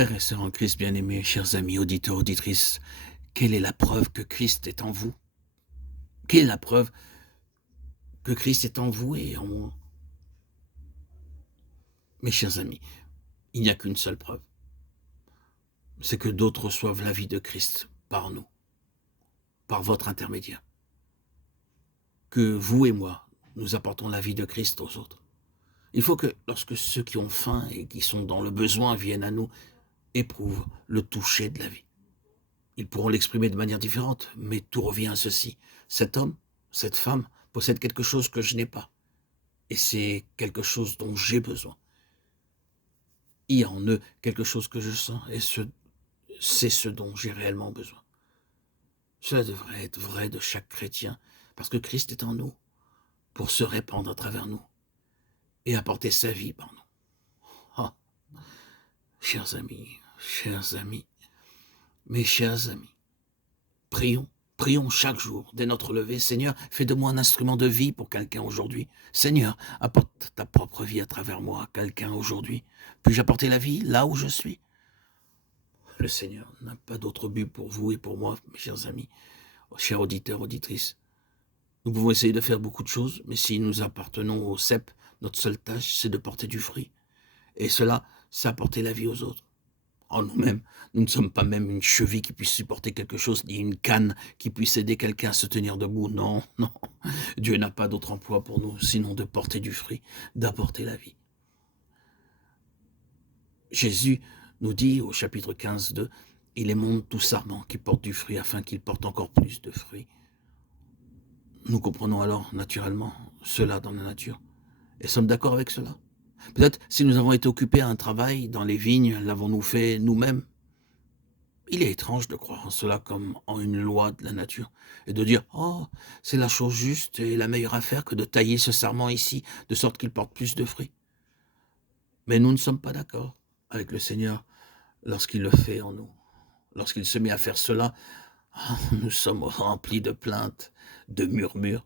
Frères et sœurs en Christ bien-aimés, chers amis, auditeurs, auditrices, quelle est la preuve que Christ est en vous? Quelle est la preuve que Christ est en vous et en moi? Mes chers amis, il n'y a qu'une seule preuve, c'est que d'autres reçoivent la vie de Christ par nous, par votre intermédiaire. Que vous et moi, nous apportons la vie de Christ aux autres. Il faut que lorsque ceux qui ont faim et qui sont dans le besoin viennent à nous, éprouvent le toucher de la vie. Ils pourront l'exprimer de manière différente, mais tout revient à ceci. Cet homme, cette femme possède quelque chose que je n'ai pas. Et c'est quelque chose dont j'ai besoin. Il y a en eux quelque chose que je sens, et c'est ce dont j'ai réellement besoin. Cela devrait être vrai de chaque chrétien, parce que Christ est en nous, pour se répandre à travers nous, et apporter sa vie par nous. Ah, chers amis, mes chers amis, prions. Prions chaque jour, dès notre lever. Seigneur, fais de moi un instrument de vie pour quelqu'un aujourd'hui. Seigneur, apporte ta propre vie à travers moi à quelqu'un aujourd'hui. Puis-je apporter la vie là où je suis? Le Seigneur n'a pas d'autre but pour vous et pour moi, mes chers amis, chers auditeurs, auditrices. Nous pouvons essayer de faire beaucoup de choses, mais si nous appartenons au CEP, notre seule tâche, c'est de porter du fruit. Et cela, c'est apporter la vie aux autres. En nous-mêmes, nous ne sommes pas même une cheville qui puisse supporter quelque chose, ni une canne qui puisse aider quelqu'un à se tenir debout. Non, non. Dieu n'a pas d'autre emploi pour nous, sinon de porter du fruit, d'apporter la vie. Jésus nous dit au chapitre 15, il émonde tout sarment qui porte du fruit afin qu'il porte encore plus de fruits. Nous comprenons alors naturellement cela dans la nature et sommes d'accord avec cela. Peut-être si nous avons été occupés à un travail dans les vignes, l'avons-nous fait nous-mêmes? Il est étrange de croire en cela comme en une loi de la nature et de dire «Oh, c'est la chose juste et la meilleure affaire que de tailler ce sarment ici, de sorte qu'il porte plus de fruits». Mais nous ne sommes pas d'accord avec le Seigneur lorsqu'il le fait en nous. Lorsqu'il se met à faire cela, nous sommes remplis de plaintes, de murmures.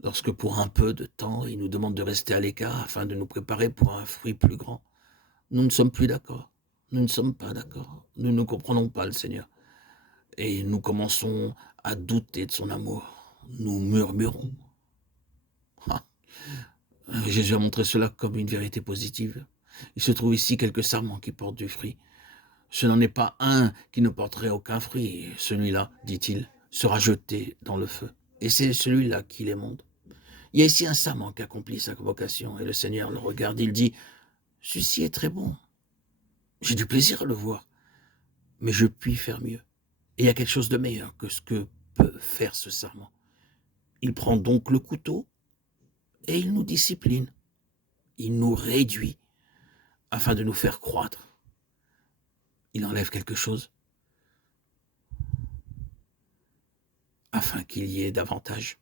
Lorsque pour un peu de temps, il nous demande de rester à l'écart afin de nous préparer pour un fruit plus grand, nous ne sommes plus d'accord. Nous ne sommes pas d'accord. Nous ne comprenons pas le Seigneur. Et nous commençons à douter de son amour. Nous murmurons. Ah, Jésus a montré cela comme une vérité positive. Il se trouve ici quelques sarments qui portent du fruit. Ce n'en est pas un qui ne porterait aucun fruit. Celui-là, dit-il, sera jeté dans le feu. Et c'est celui-là qui les monte. Il y a ici un sarment qui accomplit sa vocation. Et le Seigneur le regarde, il dit, celui-ci est très bon. J'ai du plaisir à le voir. Mais je puis faire mieux. Et il y a quelque chose de meilleur que ce que peut faire ce sarment. Il prend donc le couteau et il nous discipline. Il nous réduit afin de nous faire croître. Il enlève quelque chose afin qu'il y ait davantage.